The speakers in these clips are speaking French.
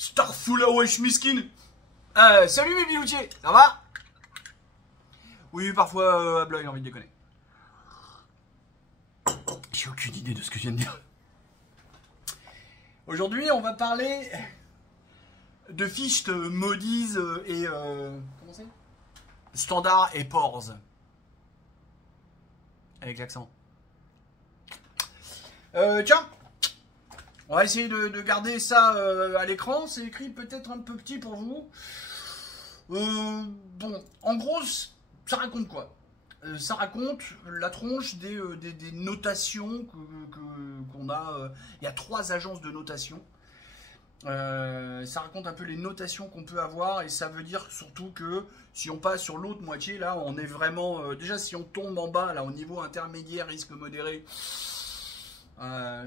Starful wesh miskin. Salut mes biloutiers, ça va? Oui, parfois Abla il a envie de déconner. J'ai aucune idée de ce que je viens de dire. Aujourd'hui, on va parler de Ficht, Modiz et comment c'est? Standard et Pors. Avec l'accent. Tiens, on va essayer de garder ça à l'écran. C'est écrit peut-être un peu petit pour vous. Bon, en gros, ça raconte quoi? Ça raconte la tronche des notations qu'on a. Il y a 3 agences de notation. Ça raconte un peu les notations qu'on peut avoir, et ça veut dire surtout que si on passe sur l'autre moitié, là, on est vraiment... déjà, si on tombe en bas, là, au niveau intermédiaire, risque modéré,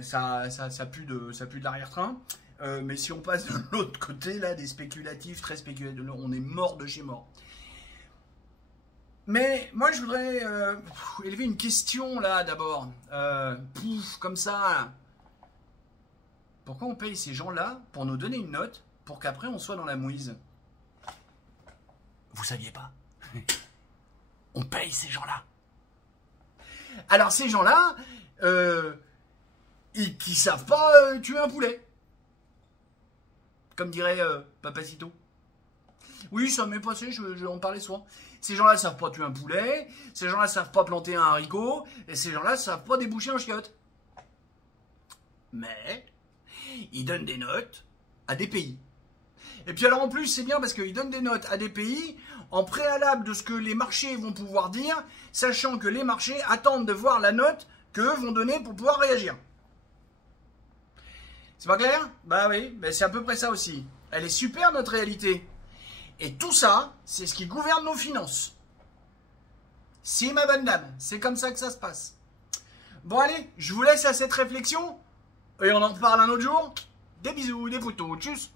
ça pue de l'arrière-train. Mais si on passe de l'autre côté, là, des spéculatifs, très spéculatifs, on est mort de chez mort. Mais moi, je voudrais élever une question, là, d'abord. Comme ça, là. Pourquoi on paye ces gens-là pour nous donner une note pour qu'après on soit dans la mouise? Vous saviez pas? On paye ces gens-là. Alors ces gens-là, qui savent pas tuer un poulet. Comme dirait Papacito. Oui, ça m'est passé, je vais en parler souvent. Ces gens-là savent pas tuer un poulet, ces gens-là savent pas planter un haricot, et ces gens-là savent pas déboucher un chiotte. Mais... ils donnent des notes à des pays. Et puis alors en plus c'est bien parce qu'ils donnent des notes à des pays en préalable de ce que les marchés vont pouvoir dire, sachant que les marchés attendent de voir la note qu'eux vont donner pour pouvoir réagir. C'est pas clair? Bah oui, mais c'est à peu près ça aussi. Elle est super notre réalité. Et tout ça, c'est ce qui gouverne nos finances. Si ma bonne dame, c'est comme ça que ça se passe. Bon allez, je vous laisse à cette réflexion. Et on en reparle un autre jour. Des bisous, des poutous, tchuss.